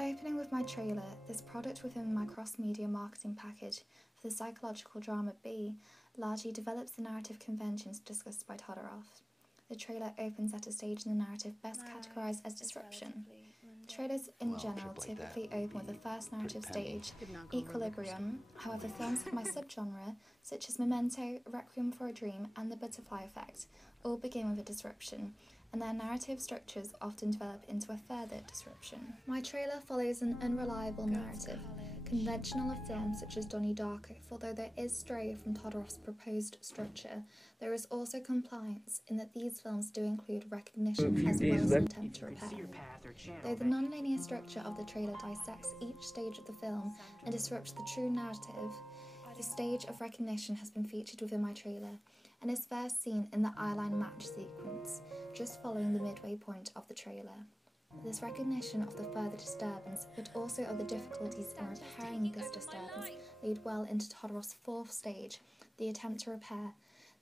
Opening with my trailer, this product within my cross-media marketing package for the psychological drama B largely develops the narrative conventions discussed by Todorov. The trailer opens at a stage in the narrative best categorised as disruption. Trailers in general typically open with the first narrative stage, equilibrium. However, films of my subgenre, such as Memento, Requiem for a Dream and The Butterfly Effect, all begin with a disruption, and their narrative structures often develop into a further disruption. My trailer follows an unreliable narrative, conventional of films such as Donnie Darko. Although there is stray from Todorov's proposed structure, there is also compliance in that these films do include recognition as well as an attempt to repair. Though the non-linear structure of the trailer dissects each stage of the film and disrupts the true narrative, the stage of recognition has been featured within my trailer and is first seen in the eyeline match sequence, just following the midway point of the trailer. This recognition of the further disturbance, but also of the difficulties in repairing this disturbance, lead well into Todorov's fourth stage, the attempt to repair,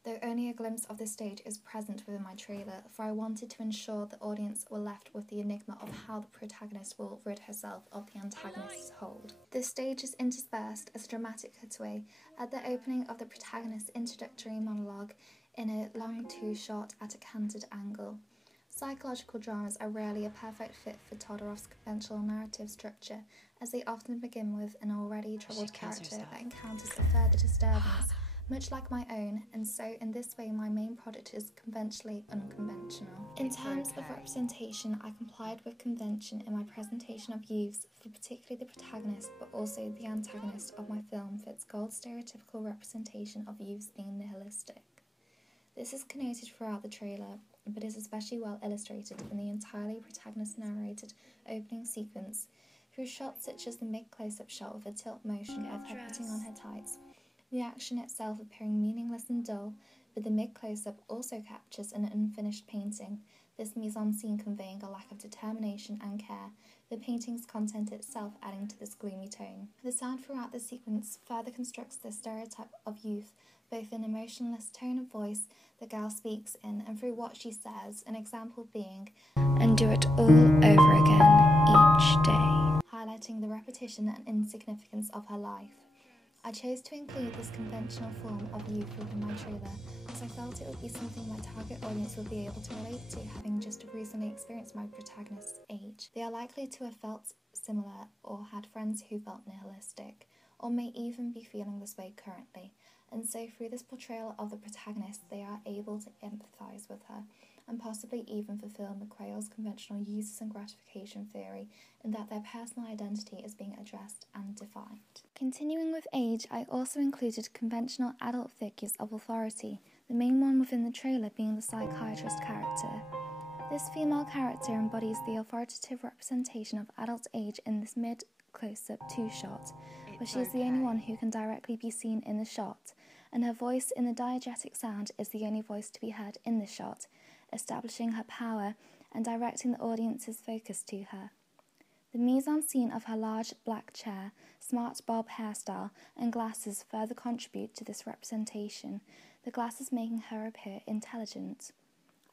though only a glimpse of this stage is present within my trailer, for I wanted to ensure the audience were left with the enigma of how the protagonist will rid herself of the antagonist's hold. This stage is interspersed as a dramatic cutaway at the opening of the protagonist's introductory monologue in a long two-shot at a canted angle. Psychological dramas are rarely a perfect fit for Todorov's conventional narrative structure, as they often begin with an already troubled character that encounters a further disturbance, much like my own, and so in this way my main product is conventionally unconventional. In terms of representation, I complied with convention in my presentation of youths, for particularly the protagonist, but also the antagonist of my film fits gold stereotypical representation of youths being nihilistic. This is connoted throughout the trailer, but is especially well illustrated in the entirely protagonist-narrated opening sequence, through shots such as the mid-close-up shot with a tilt motion of her putting on her tights, the action itself appearing meaningless and dull, but the mid-close-up also captures an unfinished painting, this mise-en-scene conveying a lack of determination and care, the painting's content itself adding to this gloomy tone. The sound throughout the sequence further constructs the stereotype of youth, both in emotionless tone of voice the girl speaks in and through what she says, an example being, "And do it all over again each day," highlighting the repetition and insignificance of her life. I chose to include this conventional form of youth within my trailer as I felt it would be something my target audience would be able to relate to, having just recently experienced my protagonist's age. They are likely to have felt similar or had friends who felt nihilistic, or may even be feeling this way currently, and so through this portrayal of the protagonist they are able to empathise with her, and possibly even fulfil McCrail's conventional uses and gratification theory in that their personal identity is being addressed and defined. Continuing with age, I also included conventional adult figures of authority, the main one within the trailer being the psychiatrist character. This female character embodies the authoritative representation of adult age in this mid-close-up two-shot, where she is the only one who can directly be seen in the shot, and her voice in the diegetic sound is the only voice to be heard in the shot, establishing her power and directing the audience's focus to her. The mise-en-scene of her large black chair, smart bob hairstyle and glasses further contribute to this representation, the glasses making her appear intelligent.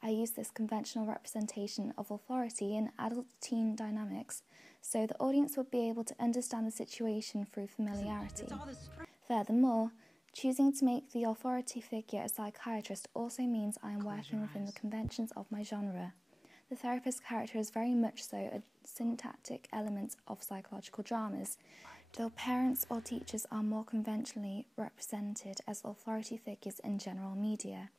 I used this conventional representation of authority in adult-teen dynamics, so the audience would be able to understand the situation through familiarity. Furthermore, choosing to make the authority figure a psychiatrist also means I am working within the conventions of my genre. The therapist character is very much so a syntactic element of psychological dramas, though parents or teachers are more conventionally represented as authority figures in general media.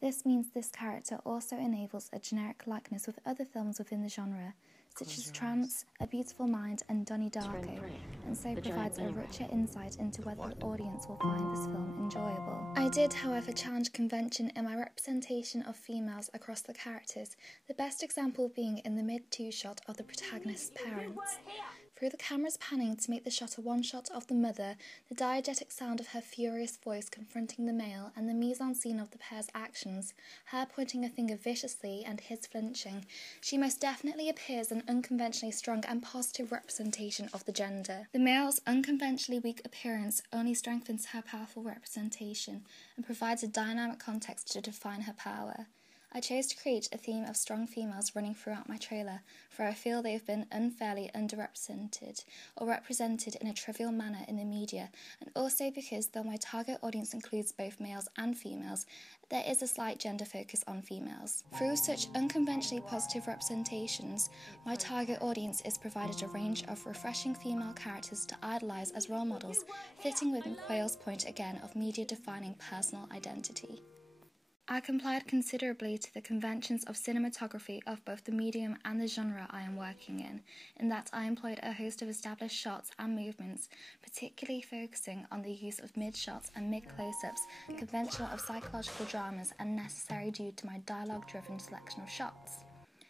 This means this character also enables a generic likeness with other films within the genre, such as Trance, A Beautiful Mind and Donnie Darko, and so provides a richer insight into whether the audience will find this film enjoyable. I did, however, challenge convention in my representation of females across the characters, the best example being in the mid-two shot of the protagonist's parents. Through the camera's panning to make the shot a one-shot of the mother, the diegetic sound of her furious voice confronting the male, and the mise-en-scene of the pair's actions, her pointing a finger viciously and his flinching, she most definitely appears an unconventionally strong and positive representation of the gender. The male's unconventionally weak appearance only strengthens her powerful representation and provides a dynamic context to define her power. I chose to create a theme of strong females running throughout my trailer, for I feel they have been unfairly underrepresented or represented in a trivial manner in the media, and also because though my target audience includes both males and females, there is a slight gender focus on females. Through such unconventionally positive representations, my target audience is provided a range of refreshing female characters to idolise as role models, fitting within Quayle's point again of media-defining personal identity. I complied considerably to the conventions of cinematography of both the medium and the genre I am working in that I employed a host of established shots and movements, particularly focusing on the use of mid-shots and mid-close-ups, conventional of psychological dramas and necessary due to my dialogue-driven selection of shots.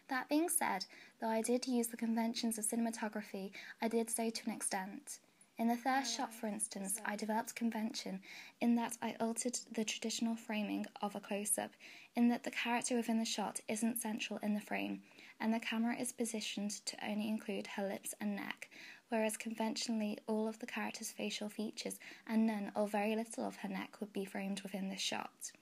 That being said, though I did use the conventions of cinematography, I did so to an extent. In the first shot, for instance, I developed convention in that I altered the traditional framing of a close-up, in that the character within the shot isn't central in the frame, and the camera is positioned to only include her lips and neck, whereas conventionally all of the character's facial features and none or very little of her neck would be framed within this shot.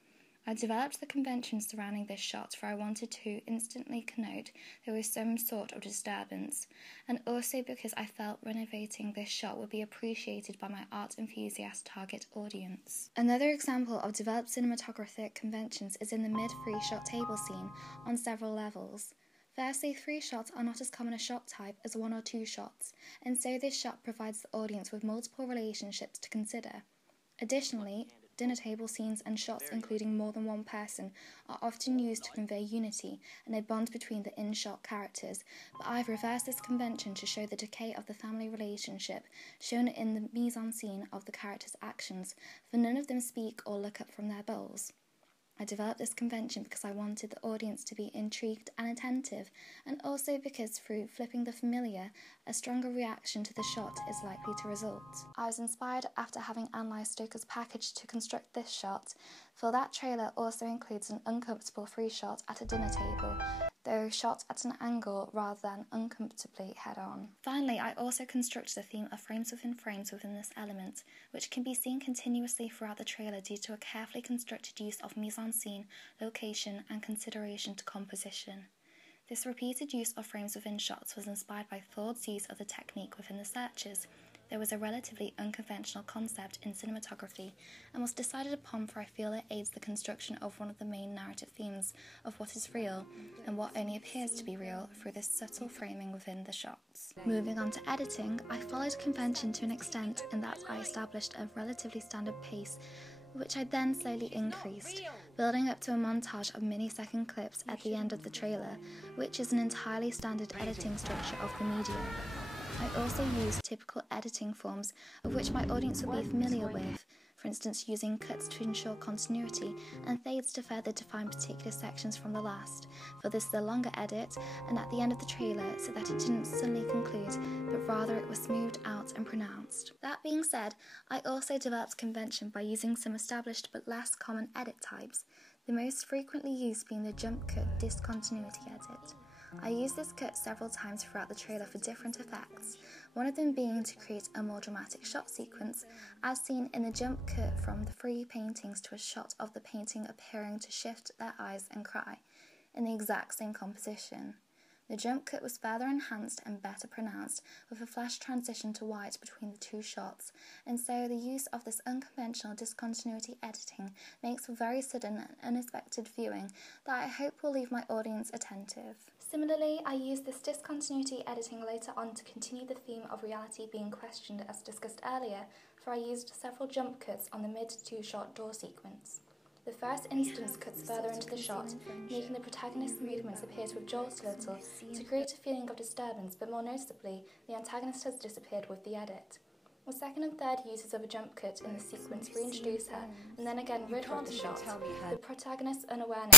I developed the conventions surrounding this shot for I wanted to instantly connote there was some sort of disturbance, and also because I felt renovating this shot would be appreciated by my art enthusiast target audience. Another example of developed cinematographic conventions is in the mid-free shot table scene on several levels. Firstly, 3 shots are not as common a shot type as 1 or 2 shots, and so this shot provides the audience with multiple relationships to consider. Additionally, dinner table scenes and shots including more than one person are often used to convey unity and a bond between the in-shot characters, but I've reversed this convention to show the decay of the family relationship shown in the mise-en-scene of the characters' actions, for none of them speak or look up from their bowls. I developed this convention because I wanted the audience to be intrigued and attentive, and also because through flipping the familiar, a stronger reaction to the shot is likely to result. I was inspired after having analysed Stoker's package to construct this shot, for that trailer also includes an uncomfortable free shot at a dinner table, though shot at an angle rather than uncomfortably head-on. Finally, I also constructed a theme of frames within this element, which can be seen continuously throughout the trailer due to a carefully constructed use of mise-en-scene, location and consideration to composition. This repeated use of frames within shots was inspired by Ford's use of the technique within the Searchers. There was a relatively unconventional concept in cinematography and was decided upon for I feel it aids the construction of one of the main narrative themes of what is real and what only appears to be real through this subtle framing within the shots. Moving on to editing, I followed convention to an extent in that I established a relatively standard pace, which I then slowly increased, building up to a montage of mini-second clips at the end of the trailer, which is an entirely standard editing structure of the medium. I also used typical editing forms of which my audience will be familiar with, for instance using cuts to ensure continuity and fades to further define particular sections from the last, for this is a longer edit and at the end of the trailer so that it didn't suddenly conclude, but rather it was smoothed out and pronounced. That being said, I also developed convention by using some established but less common edit types, the most frequently used being the jump cut discontinuity edit. I used this cut several times throughout the trailer for different effects, one of them being to create a more dramatic shot sequence, as seen in the jump cut from the 3 paintings to a shot of the painting appearing to shift their eyes and cry, in the exact same composition. The jump cut was further enhanced and better pronounced with a flash transition to white between the 2 shots, and so the use of this unconventional discontinuity editing makes for very sudden and unexpected viewing that I hope will leave my audience attentive. Similarly, I used this discontinuity editing later on to continue the theme of reality being questioned as discussed earlier, for I used several jump cuts on the mid-2 shot door sequence. The first instance cuts further into the shot, making the protagonist's movements appear to have jolted a little to create a feeling of disturbance, but more noticeably, the antagonist has disappeared with the edit. The second and third uses of a jump cut in the sequence reintroduce her, and then again rid her of the shot, the protagonist's unawareness.